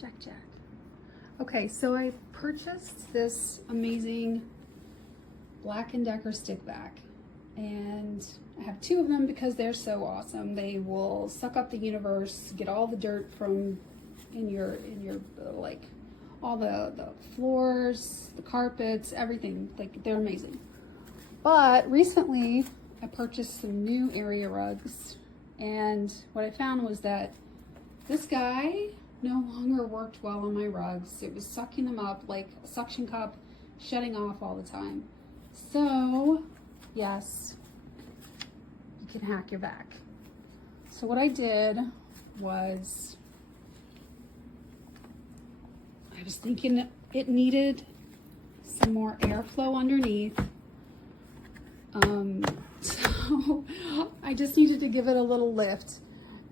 Jack. Okay, so I purchased this amazing Black & Decker stick vac, and I have two of them because they're so awesome. They will suck up the universe, get all the dirt from in your like all the floors, the carpets, everything. Like, they're amazing. But recently I purchased some new area rugs, and what I found was that this guy no longer worked well on my rugs. It was sucking them up like a suction cup, shutting off all the time. So yes, you can hack your vac. So what I did was, I was thinking it needed some more airflow underneath. So I just needed to give it a little lift,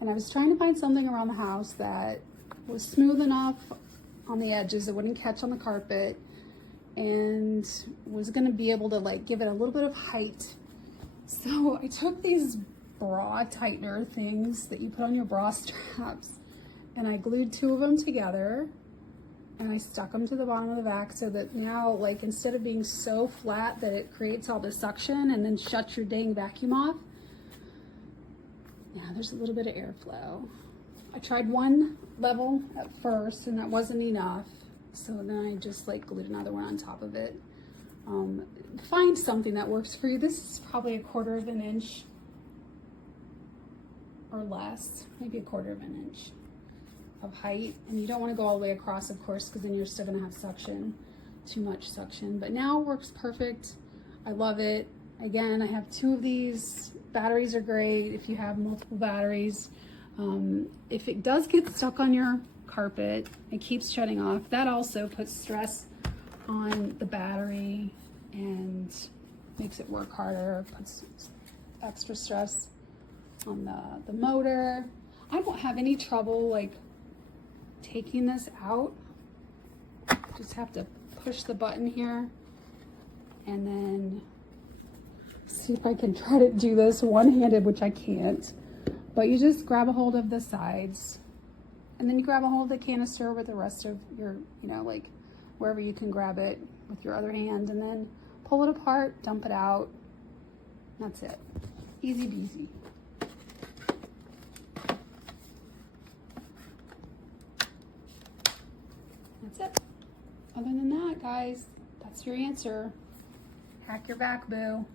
and I was trying to find something around the house that was smooth enough on the edges, it wouldn't catch on the carpet, and was gonna be able to like give it a little bit of height. So I took these bra tightener things that you put on your bra straps, and I glued two of them together, and I stuck them to the bottom of the vac so that now, like, instead of being so flat that it creates all the suction and then shuts your dang vacuum off, now there's a little bit of airflow. I tried one level at first and that wasn't enough, so then I just like glued another one on top of it. Find something that works for you. This is probably 1/4 of an inch or less, maybe 1/4 of an inch of height, and you don't want to go all the way across, of course, because then you're still going to have suction, too much suction. But now it works perfect. I love it. Again, I have two of these. Batteries are great if you have multiple batteries. If it does get stuck on your carpet, it keeps shutting off. That also puts stress on the battery and makes it work harder, puts extra stress on the motor. I won't have any trouble like taking this out. Just have to push the button here and then see if I can try to do this one-handed, which I can't. But you just grab a hold of the sides, and then you grab a hold of the canister with the rest of your, like wherever you can grab it with your other hand, and then pull it apart, dump it out. That's it. Easy peasy. That's it. Other than that, guys, that's your answer. Hack your vac, boo.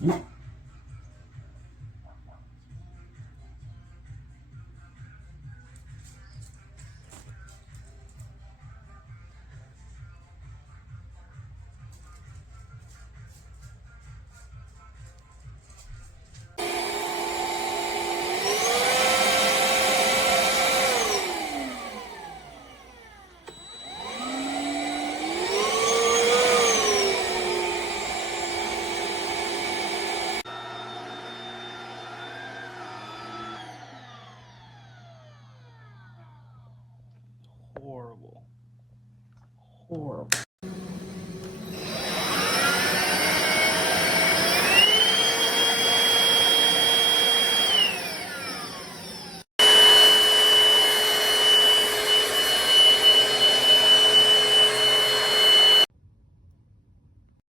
Horrible. Horrible.